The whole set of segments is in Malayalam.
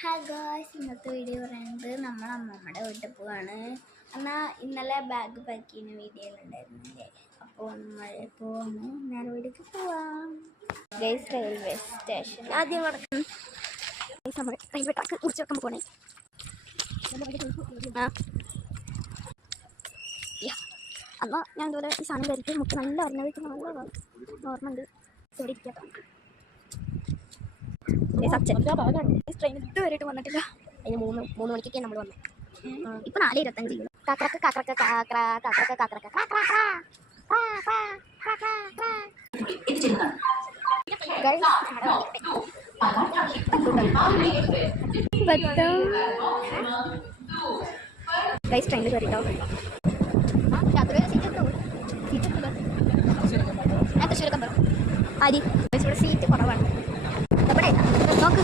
ഹായ് ഗായ്സ്, ഇന്നത്തെ വീഡിയോ പറയുന്നത് നമ്മൾ അമ്മമ്മയുടെ വീട്ടിൽ പോവാണ്. എന്നാൽ ഇന്നലെ ബാഗ് പാക്ക് ചെയ്യുന്ന വീഡിയോയിലുണ്ടായിരുന്നില്ലേ, അപ്പോൾ നമ്മൾ പോവാണ്. നേരെ വീട്ടിലേക്ക് പോവാം. ഗൈസ്, റെയിൽവേ സ്റ്റേഷൻ ആദ്യം കിടക്കും. നമ്മൾ റെയിൽവേ ട്രാക്ക് കുറിച്ച് വെക്കാൻ പോകണേ. എന്നാൽ ഞാൻ ഇതുപോലെ ഈ സാധനം ധരിക്കും. മുക്ക് നല്ല അറിഞ്ഞത് നല്ല ഓർമ്മ ഉണ്ട്. ഇവിടെ ഇരിക്കട്ടോ. ട്രെയിൻ ഇതുവരെയായിട്ട് വന്നിട്ടില്ല. അതിന് മൂന്ന് മണിക്കൊക്കെ നമ്മൾ വന്നു. ഇപ്പൊ 4:25. കാക്കറക്ക് കാക്കറക്ക് കാക്ര കാക്കറക്ക് കാക്കറക്ക് ട്രെയിനിൽ കയറിട്ടോ. രാത്രി ഞാൻ തൃശ്ശൂരൊക്കെ പറയും. ആരി ഇവിടെ സീറ്റ് കുറവാണ്. എവിടെ നോക്ക്.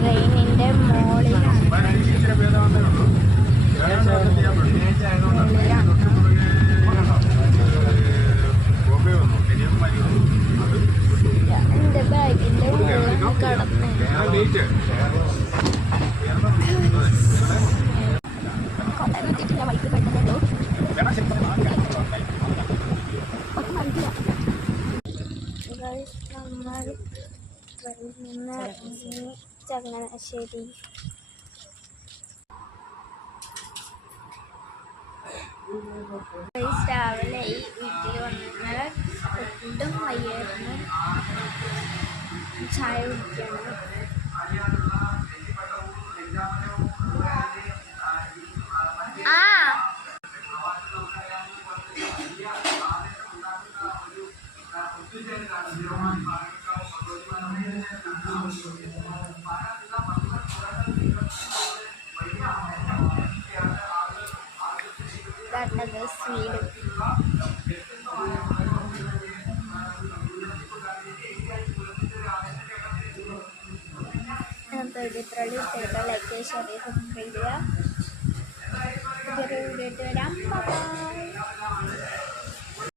ട്രെയിനിന്റെ മോളിൽ എന്റെ ബാഗിന്റെ മുകളിൽ കടന്നു. കൊണ്ടു നോക്കിയിട്ടില്ല, വൈകിട്ട് പെട്ടെന്നല്ലോ. നമ്മൾ ട്രെയിനിൽ നിന്ന് ഇറങ്ങി ചങ്ങനാശ്ശേരി. രാവിലെ ഈ വീട്ടിൽ വന്നാൽ ഒട്ടും വയ്യായിരുന്നു. ചായ കുടിക്കണം. ലൈക്ക്, ഷെയർ, സബ്സ്ക്രൈബ് ചെയ്യുക. ഇതൊരു വീഡിയോ ഇട്ട് വരാം. ബൈ.